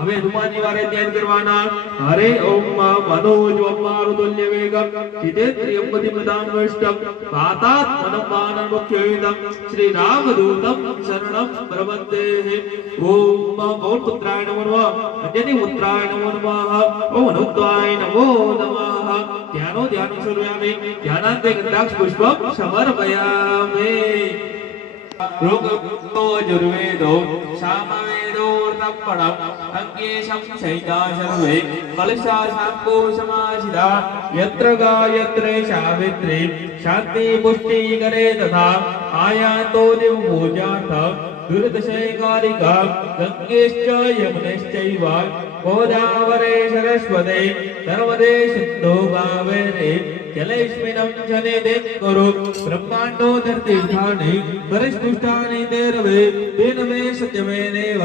હવે હનુમાનજી વારે ધ્યાન કરવાના. હરે ઓમ મનોજવમારુતુલ્ય વેગમ ચિતેત્રિયમ બુદ્ધિમતામ વૈષ્ણવ પાતાત મનમાનં મુખ્યવેદમ શ્રી રામદૂતમ શરણમ પ્રપદ્યે. ઓમ પૌત્રાય નમો નમઃ અંજની પુત્રાય નમો નમઃ ઓમ અનુદ્વાય નમો નમઃ. ધ્યાનો સર્વયામિ ધ્યાનાંતે ગંધાક્ષ પુષ્પમ સમર્પયામિ. ऋग्वेदो यजुर्वेदो सामवेदोऽर्थपणम् अंगे संशयिता सर्वे कलशा शाम्भो समासिता यत्र गायत्रे सावित्री शान्ति पुष्टि करे तथा आयातो देवपूजार्थ दुर्दशैकारिका गंगेश्च यमुनेश्चैव गोदावरे सरस्वते नर्मदे सिन्धु कावेरी जलेस्मिनं जनेदे कुरु ब्रह्मांडो धरतीर्थानि परिष्पुष्टानि ते रवे तेन मे सत्यमेनेव.